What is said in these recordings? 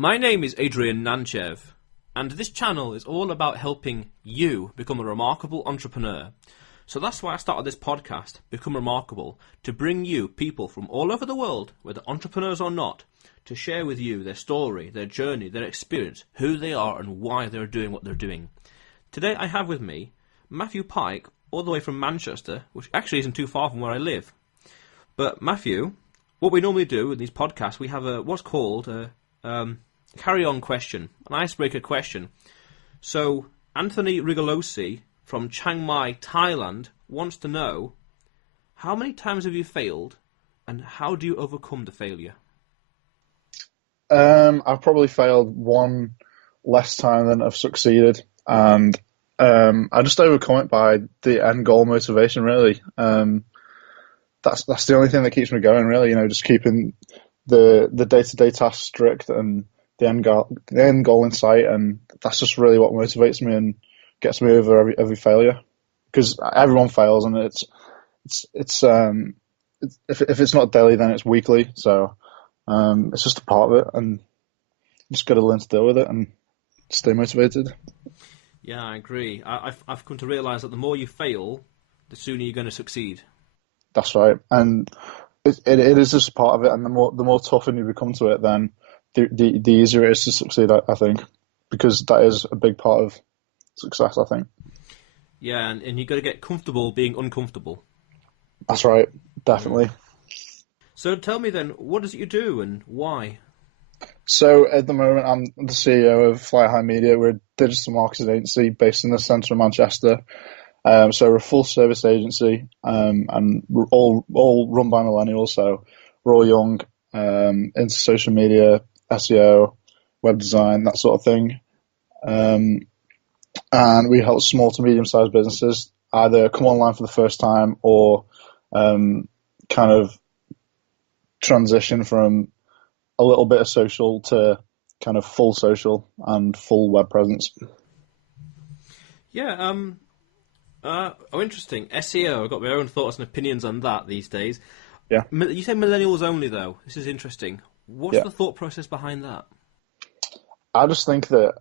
My name is Adrian Nantchev, and this channel is all about helping you become a remarkable entrepreneur. So that's why I started this podcast, Become Remarkable, to bring you people from all over the world, whether entrepreneurs or not, to share with you their story, their journey, their experience, who they are and why they're doing what they're doing. Today I have with me Matthew Pyke, all the way from Manchester, which actually isn't too far from where I live. But Matthew, what we normally do in these podcasts, we have what's called a carry-on question, an icebreaker question. So Anthony Rigolosi from Chiang Mai, Thailand, wants to know, how many times have you failed, and how do you overcome the failure? I've probably failed one less time than I've succeeded, and I just overcome it by the end goal motivation, really. That's the only thing that keeps me going, really, just keeping the day-to-day tasks strict and the end goal in sight, and that's just really what motivates me and gets me over every failure, because everyone fails, and if it's not daily, then it's weekly. So it's just a part of it, and you just got to learn to deal with it and stay motivated. Yeah, I agree. I've come to realise that the more you fail, the sooner you're going to succeed. That's right, and it is just a part of it, and the more toughened you become to it, then the easier it is to succeed, I think, because that is a big part of success, I think. Yeah, and you've got to get comfortable being uncomfortable. That's right, definitely. So tell me then, what is it you do and why? So at the moment, I'm the CEO of Fly High Media. We're a digital marketing agency based in the centre of Manchester. So we're a full service agency, and we're all run by millennials. So we're all young, into social media, SEO, web design, that sort of thing. And we help small to medium sized businesses either come online for the first time or kind of transition from a little bit of social to kind of full social and full web presence. Yeah, interesting. SEO, I've got my own thoughts and opinions on that these days. Yeah. You say millennials only, though. This is interesting. What's the thought process behind that? I just think that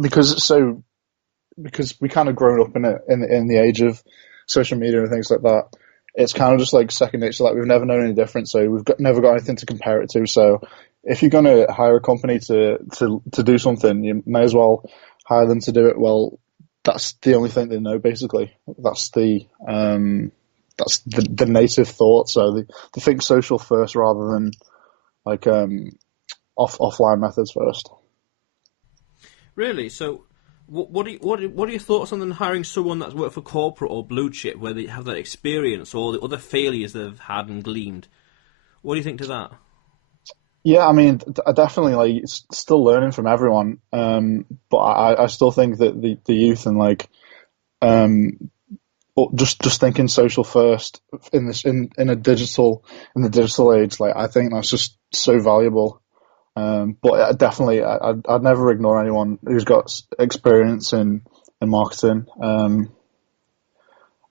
because we kind of grown up in the age of social media and things like that, it's kind of just like second nature. Like, we've never known any different, so never got anything to compare it to. So if you're going to hire a company to do something, you may as well hire them to do it well. That's the only thing they know, basically. That's the native thought. So they think social first rather than like offline methods first. Really? So what are your thoughts on them hiring someone that's worked for corporate or blue chip, where they have that experience or the other failures they've had and gleaned? What do you think to that? Yeah, I mean, definitely, like, it's still learning from everyone. But I still think that the youth and just thinking social first in the digital age, like, I think that's just so valuable. But definitely, I'd never ignore anyone who's got experience in marketing.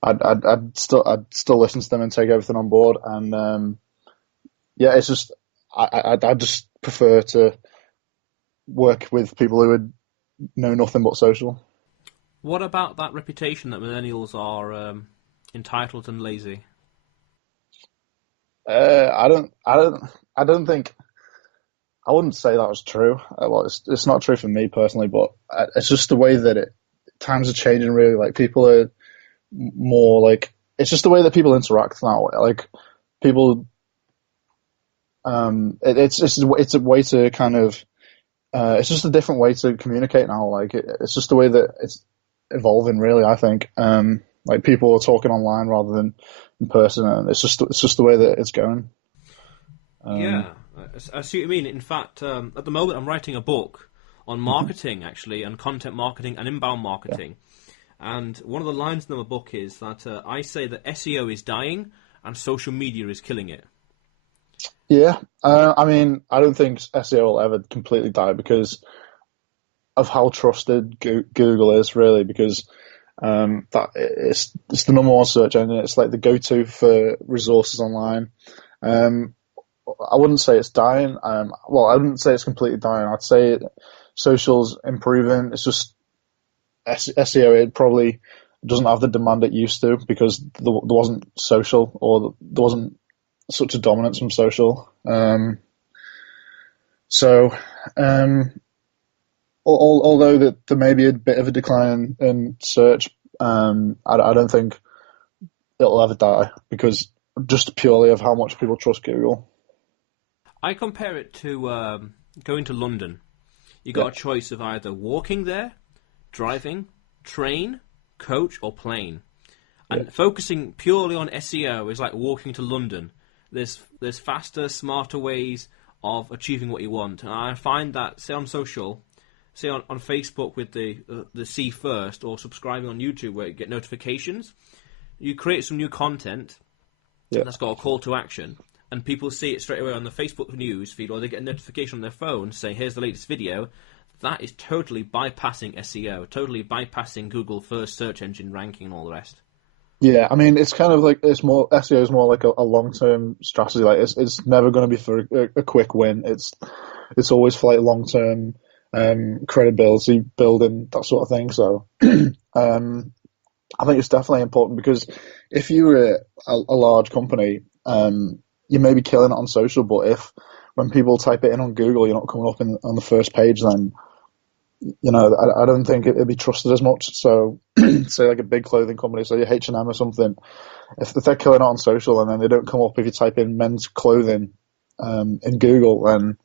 I'd still listen to them and take everything on board. And it's just I just prefer to work with people who would know nothing but social. What about that reputation that millennials are entitled and lazy? I don't think. I wouldn't say that was true. Well, it's not true for me personally, but it's just the way that times are changing. Really, like, people are more like, it's just the way that people interact now. Like, people, it's a way to kind of, it's just a different way to communicate now. Like, it's just the way that it's evolving. Really, I think. Like, people are talking online rather than in person, and it's just the way that it's going. Yeah. I see what you mean. In fact, at the moment, I'm writing a book on marketing, actually, and content marketing and inbound marketing. Yeah. And one of the lines in the book is that I say that SEO is dying and social media is killing it. Yeah. I mean, I don't think SEO will ever completely die because of how trusted Google is, really, because that it's the number one search engine. It's like the go-to for resources online. I wouldn't say it's dying. Well, I wouldn't say it's completely dying. I'd say social's improving. It's just SEO. It probably doesn't have the demand it used to because there wasn't social, or there wasn't such a dominance from social. So, although there may be a bit of a decline in search, I don't think it'll ever die because just purely of how much people trust Google. I compare it to going to London. You got a choice of either walking there, driving, train, coach, or plane. And focusing purely on SEO is like walking to London. There's faster, smarter ways of achieving what you want. And I find that, say on social, say on Facebook with the see first, or subscribing on YouTube where you get notifications, you create some new content that's got a call to action, and people see it straight away on the Facebook news feed, or they get a notification on their phone saying, here's the latest video. That is totally bypassing SEO, totally bypassing Google first search engine ranking and all the rest. Yeah, I mean, it's kind of like SEO is more like a long-term strategy. Like it's never going to be for a quick win. It's always for like long-term credibility building, that sort of thing. So I think it's definitely important because if you're a large company, you may be killing it on social, but if when people type it in on Google, you're not coming up on the first page, then I don't think it'd be trusted as much. So, say like a big clothing company, say H&M or something, if they're killing it on social and then they don't come up if you type in men's clothing in Google, then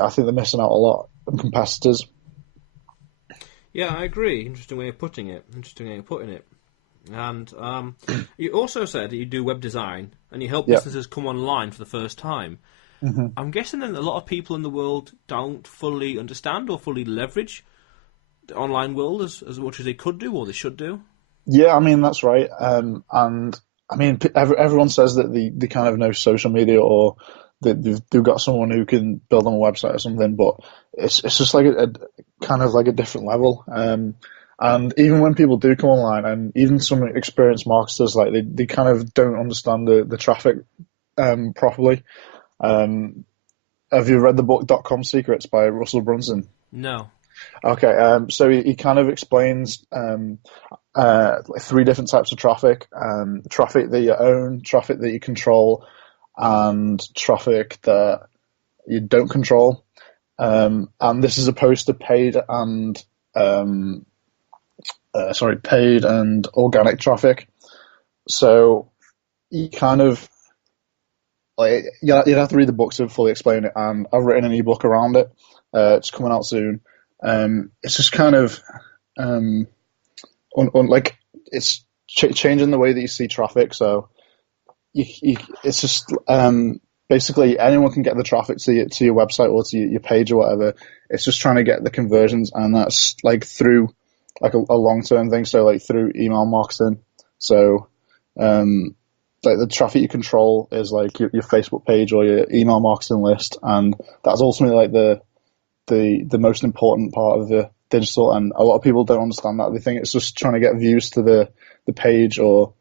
I think they're missing out a lot on competitors. Yeah, I agree. Interesting way of putting it. And you also said that you do web design and you help businesses come online for the first time. Mm-hmm. I'm guessing that a lot of people in the world don't fully understand or fully leverage the online world as much as they could do or they should do. Yeah, I mean, that's right. And I mean, everyone says that they kind of know social media or that they've got someone who can build them a website or something, but it's just like a kind of like a different level. And even when people do come online, and even some experienced marketers, like they kind of don't understand the traffic properly. Have you read the book .com Secrets by Russell Brunson? No. Okay, so he kind of explains like three different types of traffic: traffic that you own, traffic that you control, and traffic that you don't control. And this is opposed to paid and organic traffic. So you kind of like you'd have to read the book to fully explain it, and I've written an ebook around it. It's coming out soon. It's just kind of like it's changing the way that you see traffic. So it's just basically anyone can get the traffic to your website or to your page or whatever. It's just trying to get the conversions, and that's like through like a long-term thing. So like through email marketing. So like the traffic you control is like your Facebook page or your email marketing list, and that's ultimately like the most important part of the digital. And a lot of people don't understand that. They think it's just trying to get views to the page or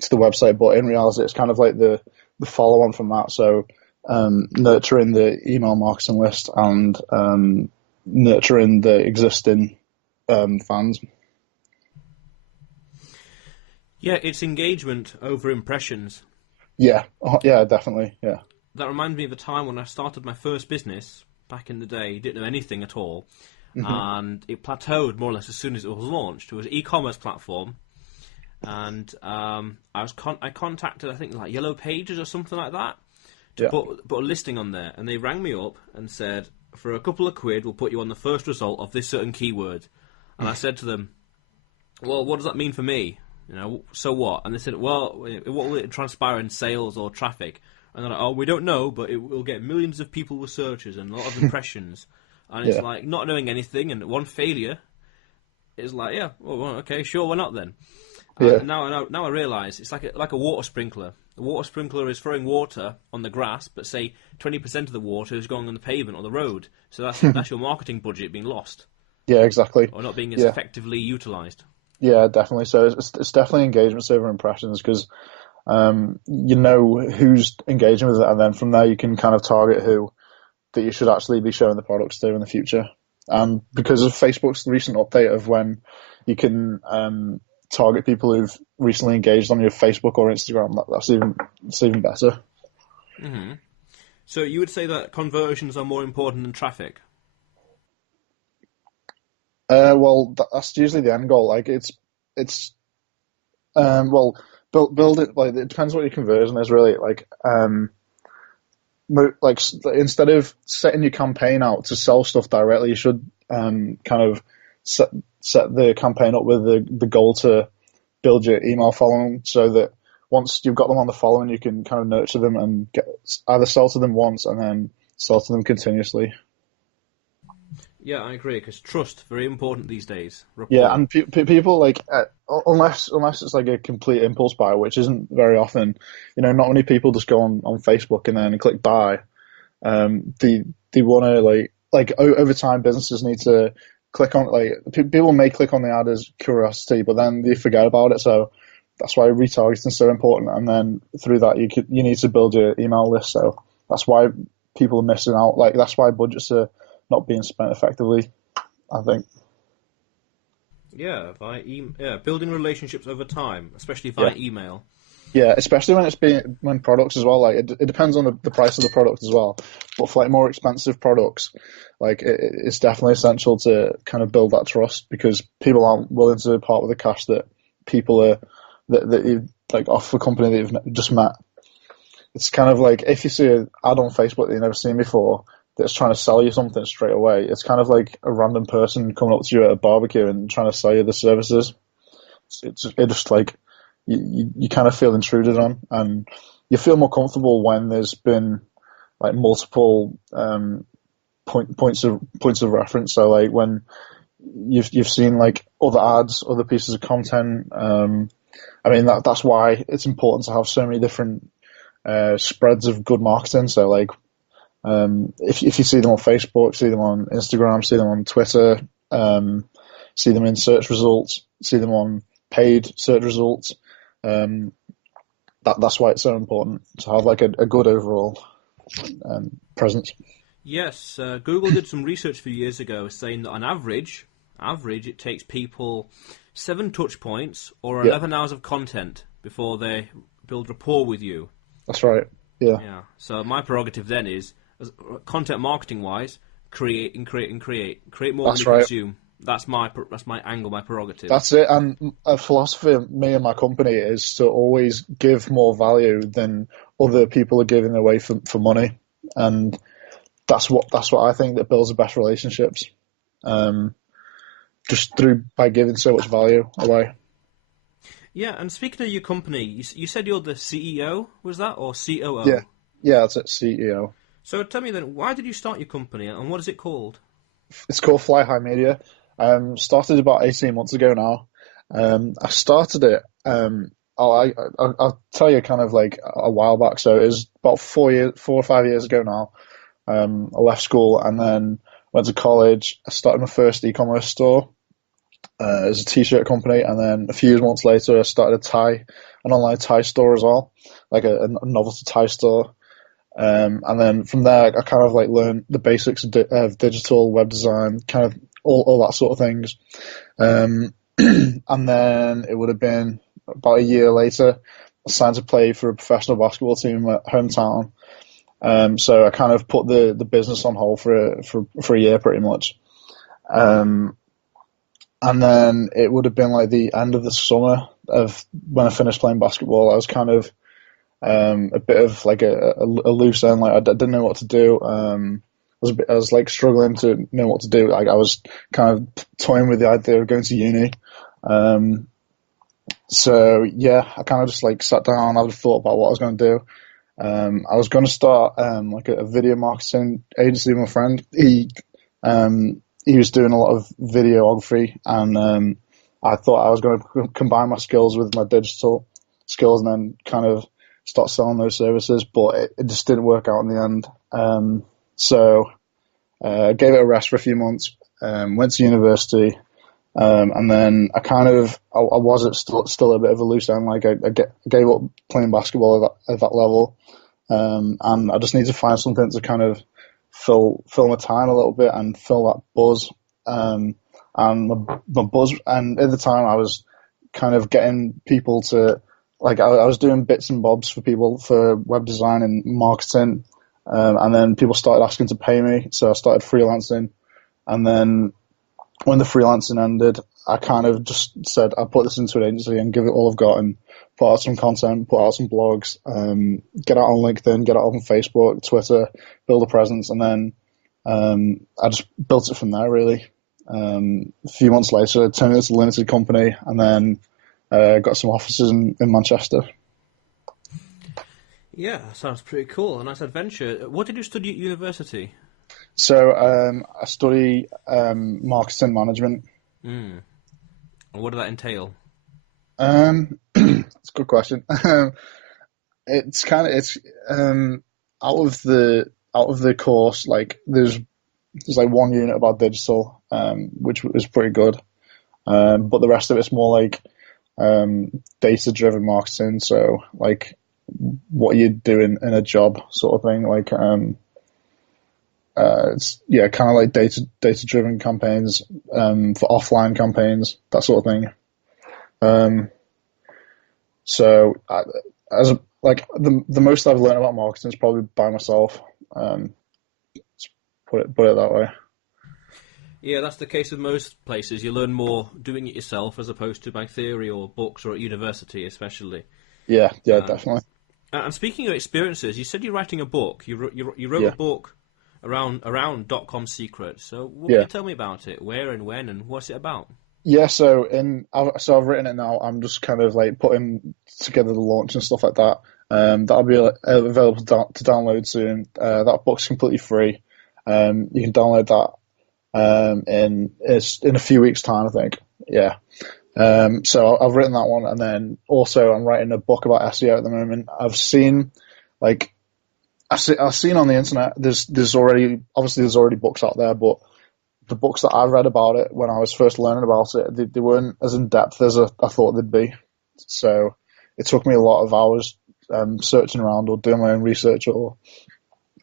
to the website, but in reality, it's kind of like the follow-on from that. So nurturing the email marketing list and nurturing the existing fans. Yeah, it's engagement over impressions. Yeah, definitely, yeah. That reminds me of a time when I started my first business back in the day. Didn't know anything at all, and it plateaued more or less as soon as it was launched. It was an e-commerce platform, and I contacted, I think, like Yellow Pages or something like that to put a listing on there, and they rang me up and said, for a couple of quid, we'll put you on the first result of this certain keyword. And I said to them, well, what does that mean for me? So what? And they said, well, what will it transpire in sales or traffic? And they're like, oh, we don't know, but it will get millions of people with searches and a lot of impressions. And it's like not knowing anything, and one failure is like, okay, sure, why not then? Now I realise it's like a water sprinkler. The water sprinkler is throwing water on the grass, but say 20% of the water is going on the pavement or the road. So that's your marketing budget being lost. Yeah, exactly. Or not being as effectively utilised. Yeah, definitely. So it's definitely engagements over impressions because You know who's engaging with it, and then from there you can kind of target who that you should actually be showing the products to in the future. And because of Facebook's recent update of when you can target people who've recently engaged on your Facebook or Instagram, it's even better. Mm-hmm. So you would say that conversions are more important than traffic? Well, that's usually the end goal. Like it's well, build it like it depends what your conversion is really. Like instead of setting your campaign out to sell stuff directly, you should kind of set the campaign up with the goal to build your email following, so that once you've got them on the following, you can kind of nurture them and either sell to them once and then sell to them continuously. Yeah, I agree, because trust, very important these days. Yeah, Rapport. and people like unless it's like a complete impulse buy, which isn't very often. Not many people just go on Facebook and then click buy. They want to over time, businesses need to click on people may click on the ad as curiosity, but then they forget about it. So that's why retargeting is so important. And then through that, you need to build your email list. So that's why people are missing out. Like that's why budgets are not being spent effectively, I think. Yeah, building relationships over time, especially Yeah. via email. Yeah, especially when products as well. Like it depends on the price of the product as well. But for like more expensive products, like it's definitely essential to kind of build that trust, because people aren't willing to part with the cash that people are that you like off a company that you've just met. It's kind of like if you see an ad on Facebook that you've never seen before that's trying to sell you something straight away. It's kind of like a random person coming up to you at a barbecue and trying to sell you the services. It just like you kind of feel intruded on, and you feel more comfortable when there's been like multiple points of reference. So like when you've seen like other ads, other pieces of content. I mean that's why it's important to have so many different spreads of good marketing. So like if you see them on Facebook, see them on Instagram, see them on Twitter, see them in search results, see them on paid search results. That's why it's so important to have like a good overall presence. Yes, Google did some research a few years ago saying that on average, it takes people 7 touch points or 11 hours of content before they build rapport with you. That's right. Yeah. Yeah. So my prerogative then is, content marketing wise, create more than you consume. That's my angle, my prerogative. That's it. And a philosophy of me and my company is to always give more value than other people are giving away for money, and that's what I think that builds the best relationships. Just by giving so much value away. Yeah, and speaking of your company, you said you're the CEO, was that, or COO? Yeah, that's it, CEO. So tell me then, why did you start your company, and what is it called? It's called Fly High Media. Started about 18 months ago now. I started it. I'll tell you kind of like a while back. So it was about 4 or 5 years ago now. I left school and then went to college. I started my first e-commerce store as a t-shirt company, and then a few months later, I started an online tie store as well, like a novelty tie store. And then from there, I kind of like learned the basics of digital web design, kind of all that sort of things. And then it would have been about a year later, I signed to play for a professional basketball team in my hometown. So I kind of put the business on hold for a year pretty much. And then it would have been like the end of the summer of when I finished playing basketball. I was kind of a bit of like a loose end. Like I didn't know what to do. I was like struggling to know what to do. Like I was kind of toying with the idea of going to uni. So yeah, I kind of just like sat down, had a thought about what I was going to do. I was going to start like a video marketing agency with my friend. He was doing a lot of videography, and I thought I was going to combine my skills with my digital skills and then kind of start selling those services, but it just didn't work out in the end. So I gave it a rest for a few months, went to university, And then I was still a bit of a loose end. Like gave up playing basketball at that level, and I just need to find something to kind of fill my time a little bit and fill that buzz. And my buzz, and at the time I was kind of getting people to like I was doing bits and bobs for people for web design and marketing, and then people started asking to pay me, so I started freelancing, and then when the freelancing ended, I kind of just said I'll put this into an agency and give it all I've got and put out some content, put out some blogs, get out on LinkedIn, get out on Facebook, Twitter, build a presence, and then I just built it from there really. A few months later, turned it into a limited company, and then got some offices in Manchester. Yeah, sounds pretty cool. A nice adventure. What did you study at university? So I study marketing management. Mm. What did that entail? It's a good question. It's out of the course, like there's like one unit about digital, which is pretty good. But the rest of it's more like data driven marketing. So like what you do in a job sort of thing. Like it's kind of like data driven campaigns, for offline campaigns, that sort of thing. So as like the most I've learned about marketing is probably by myself. Let's put it that way. Yeah, that's the case with most places. You learn more doing it yourself as opposed to by theory or books or at university, especially. Yeah, definitely. And speaking of experiences, you said you're writing a book. You wrote Yeah, a book around .com secrets. So what can yeah, you tell me about it? Where and when and what's it about? yeah. So I've written it now. I'm just kind of like putting together the launch and stuff like that. That'll be available to download soon. That book's completely free. You can download that in a few weeks' time, I think. Yeah. So I've written that one, and then also I'm writing a book about SEO at the moment. Like I've seen on the internet there's already books out there, but the books that I read about it when I was first learning about it, they weren't as in depth as I thought they'd be. So it took me a lot of hours searching around or doing my own research or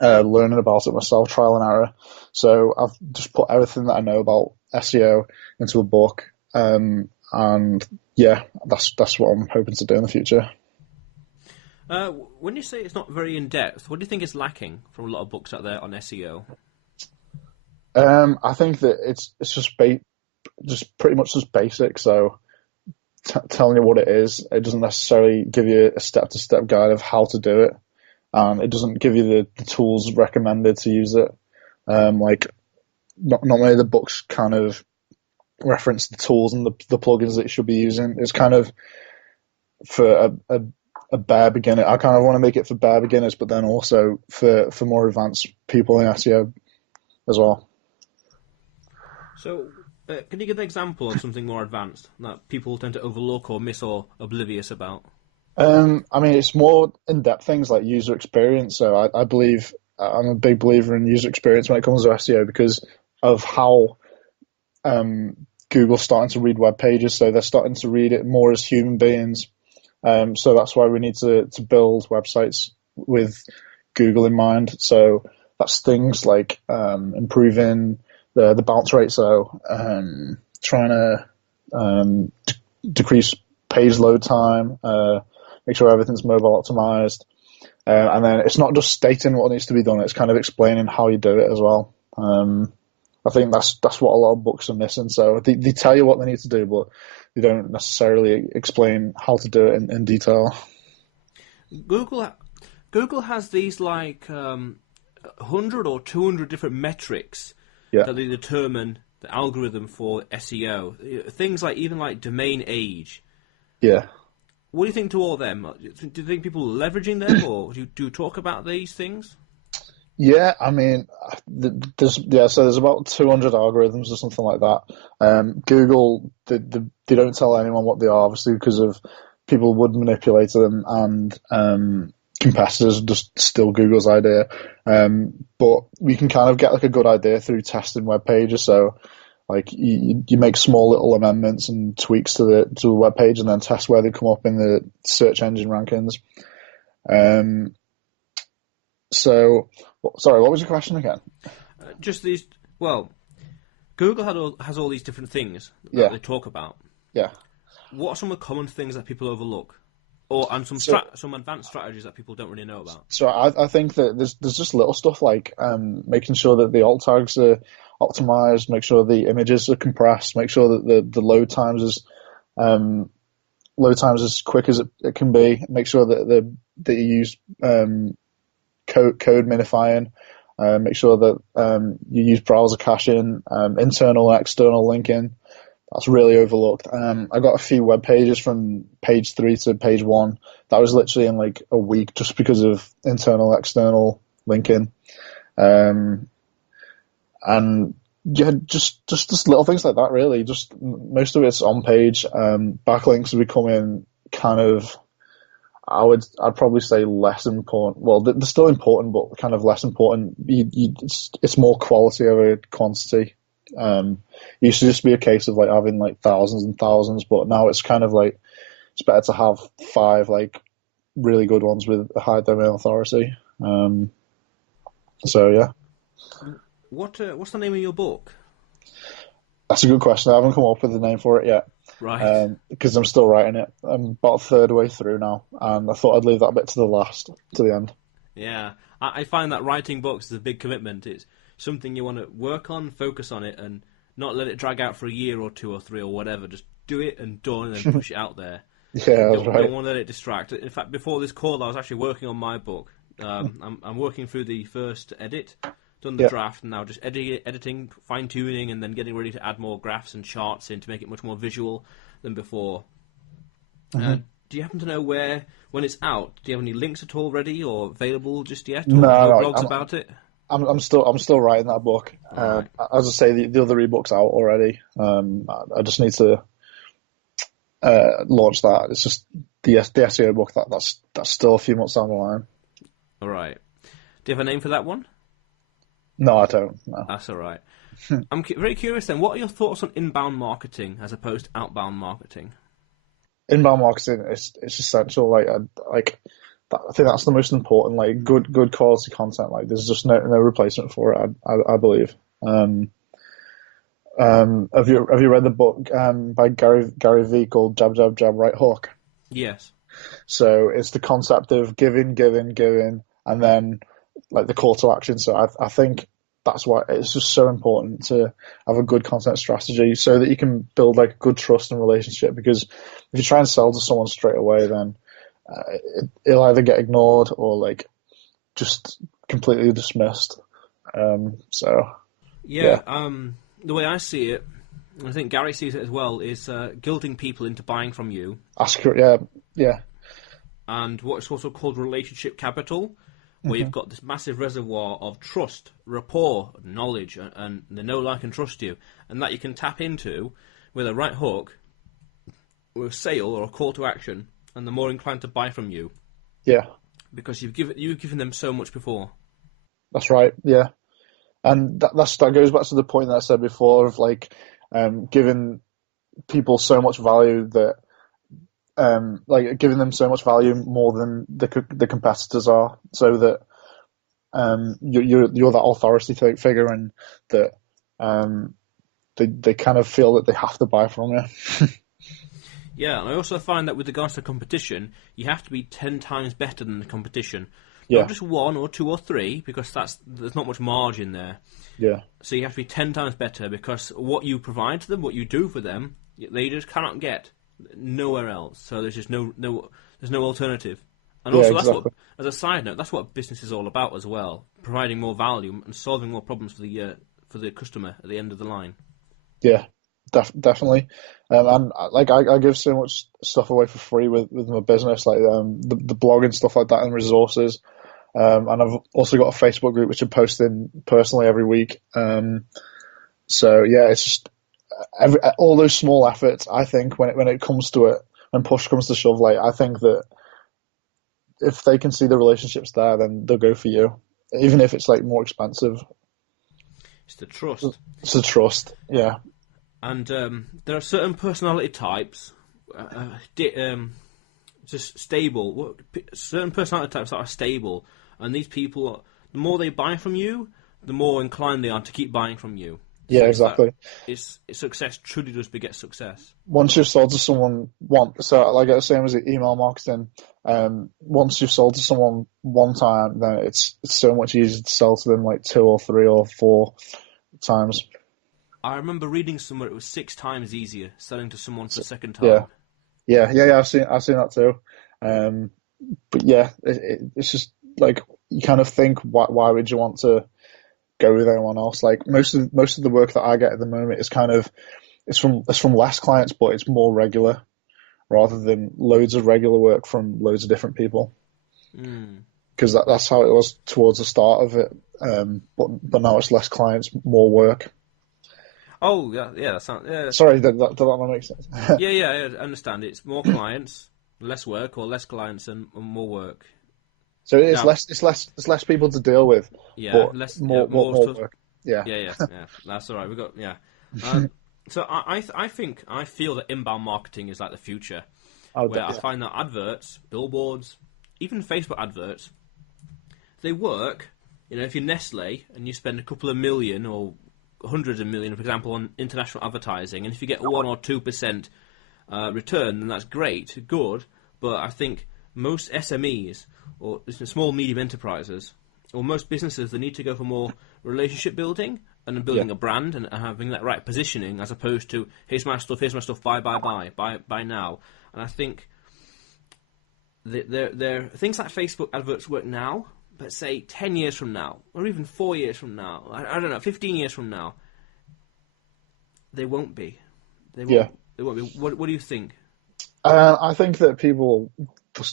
learning about it myself, trial and error. So I've just put everything that I know about SEO into a book, and yeah, that's what I'm hoping to do in the future. When you say it's not very in depth, what do you think is lacking from a lot of books out there on SEO? I think that it's just just pretty much just basic. So telling you what it is, it doesn't necessarily give you a step-to-step guide of how to do it. It doesn't give you the tools recommended to use it. Like not many of the books kind of reference the tools and the plugins that you should be using. It's kind of for a bare beginner. I kind of want to make it for bare beginners, but then also for more advanced people in SEO as well. So, can you give an example of something more advanced that people tend to overlook or miss or oblivious about? I mean, it's more in-depth things like user experience. So I believe I'm a big believer in user experience when it comes to SEO because of how Google's starting to read web pages. So they're starting to read it more as human beings. So that's why we need to build websites with Google in mind. So that's things like improving the bounce rate. So trying to decrease page load time, make sure everything's mobile optimized. And then it's not just stating what needs to be done, it's kind of explaining how you do it as well. I think that's what a lot of books are missing. So they tell you what they need to do, but they don't necessarily explain how to do it in detail. Google has these like 100 or 200 different metrics Yeah. that they determine the algorithm for SEO. Things like even like domain age. Yeah. What do you think to all of them? Do you think people are leveraging them, or do you talk about these things? Yeah, I mean, so there's about 200 algorithms or something like that. Google, they don't tell anyone what they are, obviously, because of people would manipulate them, and competitors just steal Google's idea. But we can kind of get like a good idea through testing web pages. So, Like you make small little amendments and tweaks to the web page, and then test where they come up in the search engine rankings. So, sorry, what was your question again? Just these. Well, Google has all these different things that they talk about. Yeah. What are some of the common things that people overlook, and some advanced strategies that people don't really know about? So I think that there's just little stuff like making sure that the alt tags are optimized, make sure the images are compressed, make sure that the load times is as quick as it can be, make sure that you use code minifying, make sure that you use browser caching, internal and external linking. That's really overlooked. I got a few web pages from page 3 to page 1 that was literally in like a week just because of internal, external linking. And yeah, just little things like that, really. Just most of it's on page. Backlinks are becoming kind of, I'd probably say less important. Well, they're still important, but kind of less important. It's more quality over quantity. It used to just be a case of like having like thousands and thousands, but now it's kind of like it's better to have 5 like really good ones with a high domain authority. So yeah. What's the name of your book? That's a good question. I haven't come up with a name for it yet. Right. Because I'm still writing it. I'm about a third way through now, and I thought I'd leave that bit to the end. Yeah, I find that writing books is a big commitment. It's something you want to work on, focus on it, and not let it drag out for a year or 2 or 3 or whatever. Just do it and done, and then push it out there. Yeah, that's right. Don't want to let it distract. In fact, before this call, I was actually working on my book. I'm working through the first edit, done the draft, and now just editing, fine-tuning, and then getting ready to add more graphs and charts in to make it much more visual than before. Do you happen to know when it's out? Do you have any links at all ready or available just yet? Or no, blogs about it? I'm still writing that book. Right. As I say, the other ebook's out already. I just need to launch that. It's just the SEO book that's still a few months down the line. All right. Do you have a name for that one? No, I don't. No. That's all right. I'm very curious then. What are your thoughts on inbound marketing as opposed to outbound marketing? Inbound marketing is essential. I think that's the most important. Like good quality content. Like there's just no replacement for it. I believe. Have you read the book by Gary Vee called Jab Jab Jab Right Hook? Yes. So it's the concept of giving, and then like the call to action. So I think that's why it's just so important to have a good content strategy so that you can build like good trust and relationship. Because if you try and sell to someone straight away, then it'll either get ignored or like just completely dismissed. The way I see it, and I think Gary sees it as well, is guilting people into buying from you. Yeah. And what's also called relationship capital, where you've got this massive reservoir of trust, rapport, knowledge, and they know, like, and trust you, and that you can tap into with a right hook, with a sale or a call to action, and they're more inclined to buy from you. Yeah. Because you've given them so much before. That's right. Yeah. And that goes back to the point that I said before of like giving people so much value that like giving them so much value more than the competitors are, so that you're that authority figure, and that they kind of feel that they have to buy from you. Yeah, and I also find that with regards to competition, you have to be 10 times better than the competition. Yeah. Not just 1 or 2 or 3, because there's not much margin there. Yeah. So you have to be 10 times better, because what you provide to them, what you do for them, they just cannot get nowhere else. So there's just no alternative. And also, exactly. That's what, as a side note, that's what business is all about as well: providing more value and solving more problems for the customer at the end of the line. Yeah, definitely. And like I give so much stuff away for free with my business, like the blog and stuff like that, and resources. And I've also got a Facebook group which I'm posting personally every week. So yeah, it's just all those small efforts. I think when it comes to it, when push comes to shove, like I think that if they can see the relationships there, then they'll go for you, even if it's like more expensive. It's the trust. It's the trust, yeah. And there are certain personality types, just stable. Certain personality types that are stable, and these people, the more they buy from you, the more inclined they are to keep buying from you. Yeah, exactly. It's success truly does beget success. Once you've sold to someone so like I was saying, was it email marketing? Once you've sold to someone one time, then it's so much easier to sell to them like 2 or 3 or 4 times. I remember reading somewhere it was 6 times easier selling to someone for the second Yeah, time. yeah. I've seen that too. But yeah, it's just like you kind of think, why would you want to go with anyone else? Like most of the work that I get at the moment is kind of it's from less clients, but it's more regular rather than loads of regular work from loads of different people. Because that's how it was towards the start of it. But now it's less clients, more work. Oh yeah, that sounds yeah. Sorry, did that not make sense? Yeah, I understand. It's more clients, less work, or less clients and more work. So it's less people to deal with. Yeah, but less more stuff. work. Yeah. Yeah. That's all right. We got So I feel that inbound marketing is like the future, where I find that adverts, billboards, even Facebook adverts, they work. You know, if you're Nestle and you spend a couple of million or hundreds of million, for example, on international advertising, and if you get 1 or 2% return, then that's great, good. But I think most SMEs or small medium enterprises or most businesses, they need to go for more relationship building and building a brand and having that right positioning, as opposed to here's my stuff, buy now. And I think there things like Facebook adverts work now, but say 10 years from now, or even 4 years from now, I don't know, 15 years from now, they won't be. They won't be. What do you think? I think that people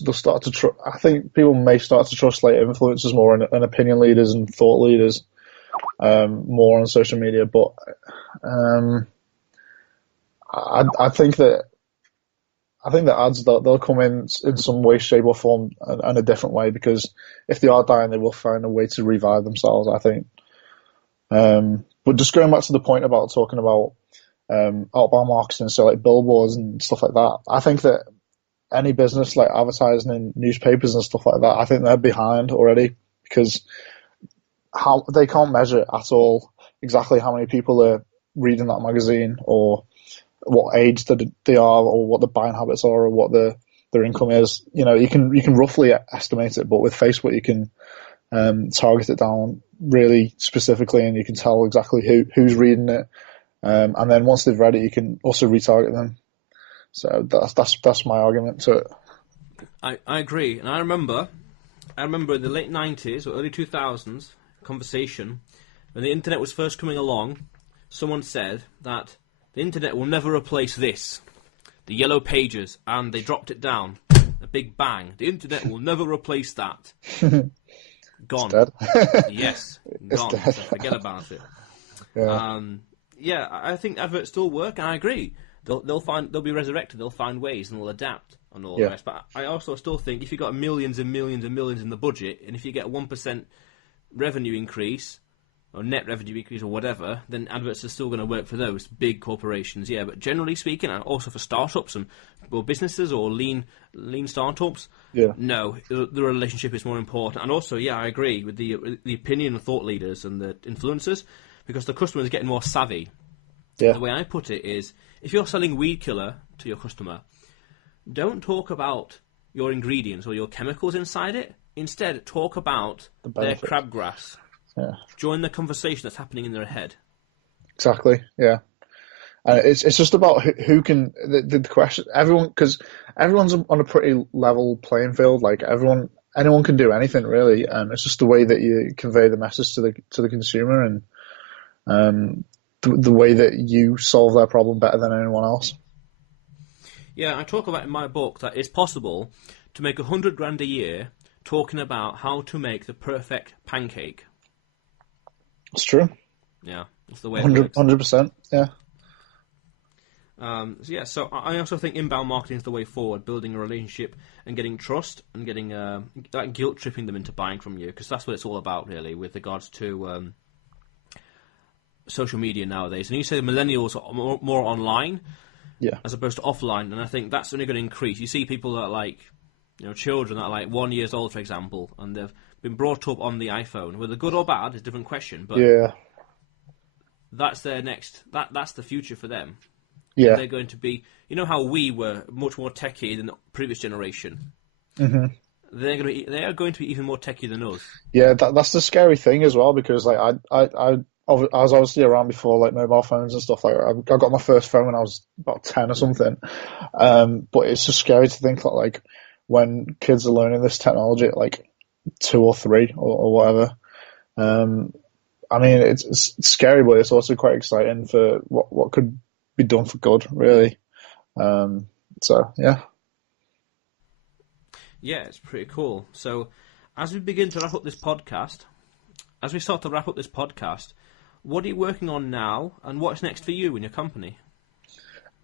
they'll start to I think people may start to trust like influencers more and opinion leaders and thought leaders more on social media. But I think that ads they'll come in some way, shape, or form and a different way, because if they are dying, they will find a way to revive themselves, I think. But just going back to the point about talking about outbound marketing, so like billboards and stuff like that, I think that any business like advertising in newspapers and stuff like that, I think they're behind already, because how they can't measure at all exactly how many people are reading that magazine, or what age that they are, or what the buying habits are, or what their income is. You know, you can roughly estimate it, but with Facebook you can target it down really specifically, and you can tell exactly who's reading it. And then once they've read it, you can also retarget them. So that's my argument to it. I agree, and I remember in the late 90s or early 2000s conversation, when the internet was first coming along, someone said that the internet will never replace this, the yellow pages, and they dropped it down, a big bang. The internet will never replace that. Gone. It's dead. Yes, gone. Dead. So forget about it. Yeah. I think adverts still work, and I agree. They'll be resurrected. They'll find ways, and they'll adapt and all the rest. But I also still think if you've got millions and millions and millions in the budget, and if you get a 1% revenue increase or net revenue increase or whatever, then adverts are still going to work for those big corporations. Yeah, but generally speaking, and also for startups and businesses or lean startups, no, the relationship is more important. And also, I agree with the opinion of thought leaders and the influencers, because the customers are getting more savvy. Yeah. The way I put it is, if you're selling weed killer to your customer, don't talk about your ingredients or your chemicals inside it. Instead, talk about their crabgrass. Yeah. Join the conversation that's happening in their head. Exactly. Yeah. And it's just about who can the question. Because everyone's on a pretty level playing field. Like anyone can do anything really, and it's just the way that you convey the message to the consumer, and the way that you solve their problem better than anyone else. Yeah, I talk about in my book that it's possible to make $100,000 a year talking about how to make the perfect pancake. It's true. Yeah, that's the way it works. 100%, yeah. So I also think inbound marketing is the way forward, building a relationship and getting trust and getting guilt-tripping them into buying from you, because that's what it's all about, really, with regards to social media nowadays, and you say millennials are more online Yeah. as opposed to offline, and I think that's only going to increase. You see people that are like, children that are like 1 year old, for example, and they've been brought up on the iPhone. Whether good or bad is a different question, but Yeah. that's their next. That's the future for them. Yeah. They're going to be. You know how we were much more techie than the previous generation. Hmm. They are going to be even more techie than us. Yeah, that's the scary thing as well, because like I was obviously around before like mobile phones and stuff. Like I got my first phone when I was about 10 or something. But it's just scary to think that like when kids are learning this technology at like 2 or 3 or whatever. I mean, it's scary, but it's also quite exciting for what could be done for good, really. So yeah. Yeah, it's pretty cool. So, as we begin to wrap up this podcast, as we start to wrap up this podcast, what are you working on now, and what's next for you and your company?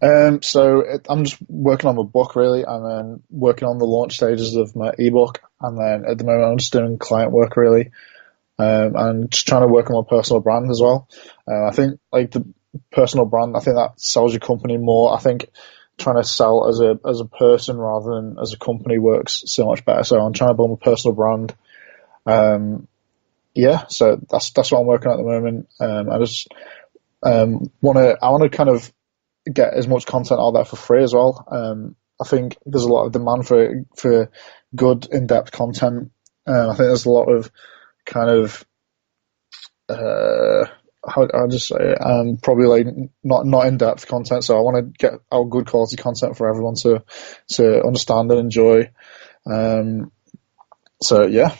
I'm just working on my book really, and then working on the launch stages of my ebook, and then at the moment I'm just doing client work really, and just trying to work on my personal brand as well. I think like the personal brand, I think that sells your company more. I think trying to sell as a person rather than as a company works so much better. So I'm trying to build my personal brand. Yeah, so that's what I'm working on at the moment. I just want to kind of get as much content out there for free as well. I think there's a lot of demand for good in-depth content. I think there's a lot of kind of how I'll just say it, probably like not in-depth content. So I want to get out good quality content for everyone to understand and enjoy. So yeah.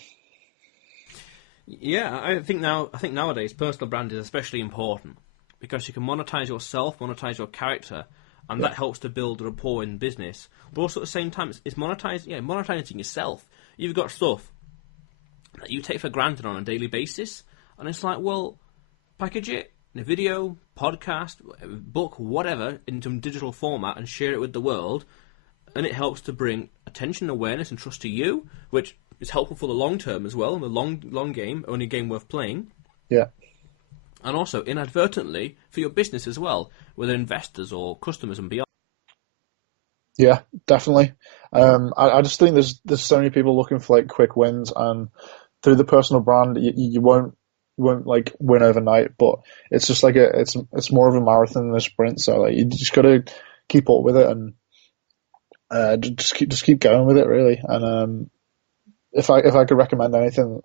Yeah, I think nowadays personal brand is especially important because you can monetize yourself, monetize your character, and Yeah. that helps to build rapport in business. But also at the same time, it's monetizing yourself. You've got stuff that you take for granted on a daily basis, and it's like, well, package it in a video, podcast, book, whatever, in some digital format and share it with the world, and it helps to bring attention, awareness, and trust to you, which is helpful for the long term as well, in the long game, only a game worth playing, Yeah. and also inadvertently for your business as well, whether investors or customers and beyond. Yeah, definitely. I just think there's so many people looking for like quick wins, and through the personal brand, you won't like win overnight, but it's just like it's more of a marathon than a sprint. So like you just got to keep up with it, and just keep going with it really. And if I could recommend anything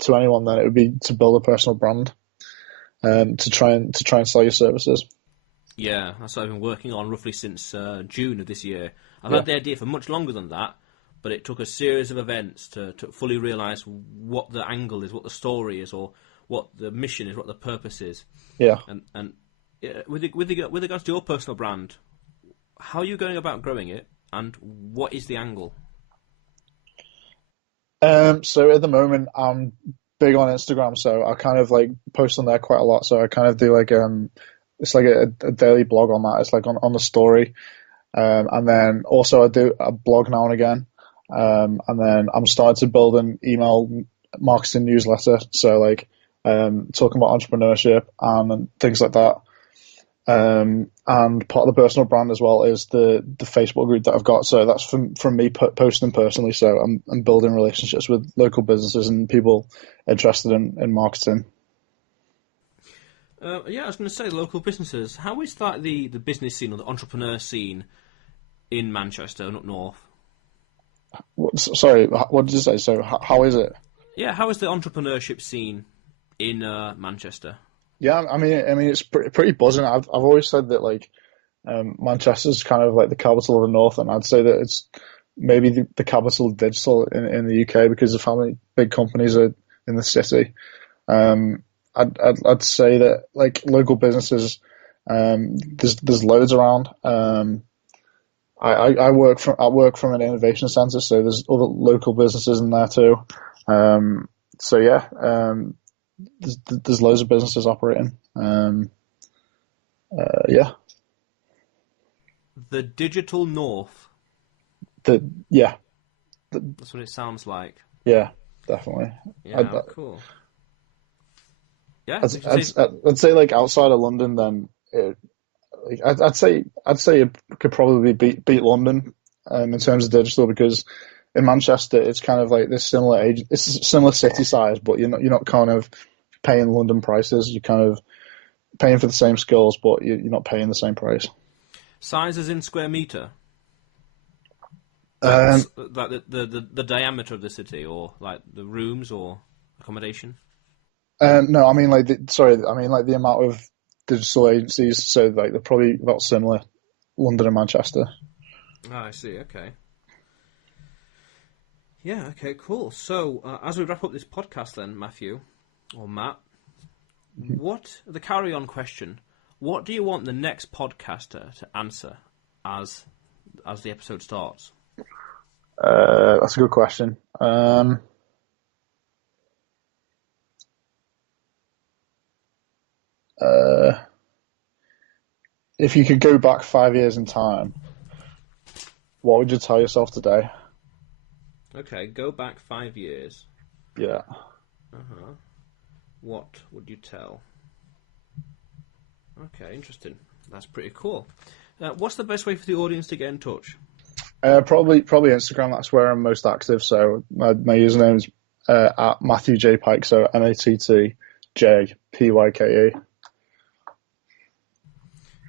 to anyone, then it would be to build a personal brand, to try and sell your services. Yeah, that's what I've been working on roughly since June of this year. I've Yeah, had the idea for much longer than that, but it took a series of events to fully realise what the angle is, what the story is, or what the mission is, what the purpose is. yeah. And with regards to your personal brand, how are you going about growing it, and what is the angle? So at the moment, I'm big on Instagram, so I kind of like post on there quite a lot. So I kind of do like it's like a daily blog on that. It's like on the story, and then also I do a blog now and again, and then I'm starting to build an email marketing newsletter. So like talking about entrepreneurship and things like that. And part of the personal brand as well is the Facebook group that I've got. So that's from me posting personally. So I'm building relationships with local businesses and people interested in marketing. Yeah, I was going to say local businesses. How is that the business scene or the entrepreneur scene in Manchester and up north? Sorry, what did you say? So how is it? Yeah, how is the entrepreneurship scene in Manchester? Yeah, I mean, it's pretty buzzing. I've always said that like Manchester's kind of like the capital of the north, and I'd say that it's maybe the capital of digital in the UK because of how many big companies are in the city. Um, I'd say that like local businesses, there's loads around. I work from an innovation center, so there's other local businesses in there too. So yeah, there's loads of businesses operating. Yeah, The digital north. yeah, That's what it sounds like. yeah, definitely. Yeah, cool. Yeah, I'd say like outside of London, then I'd say it could probably beat London in terms of digital because in Manchester it's kind of like this similar age, it's a similar city size, but you're not kind of paying London prices. You're kind of paying for the same skills, but you're not paying the same price. sizes in square meter, like Um, the diameter of the city, or like the rooms or accommodation. no, I mean I mean like the amount of digital agencies. So like they're probably about similar, London and Manchester. Ah, I see. Okay. Yeah. Okay. Cool. So as we wrap up this podcast, then Matthew or Matt, what the carry-on question? What do you want the next podcaster to answer as the episode starts? That's a good question. Uh, if you could go back 5 years in time, what would you tell yourself today? Okay, go back 5 years. Yeah. Uh-huh. What would you tell? Okay, interesting. That's pretty cool. What's the best way for the audience to get in touch? Probably Instagram. That's where I'm most active. So my username is at Matthew J Pyke. So MattJPyke.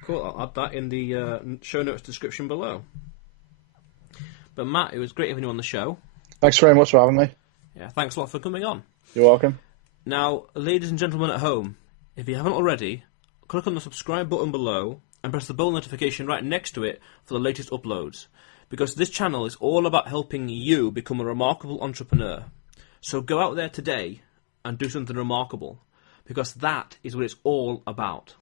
Cool, I'll add that in the show notes description below. But Matt, it was great having you on the show. Thanks very much for having me. Yeah, thanks a lot for coming on. You're welcome. Now, ladies and gentlemen at home, if you haven't already, click on the subscribe button below and press the bell notification right next to it for the latest uploads. Because this channel is all about helping you become a remarkable entrepreneur. So go out there today and do something remarkable. Because that is what it's all about.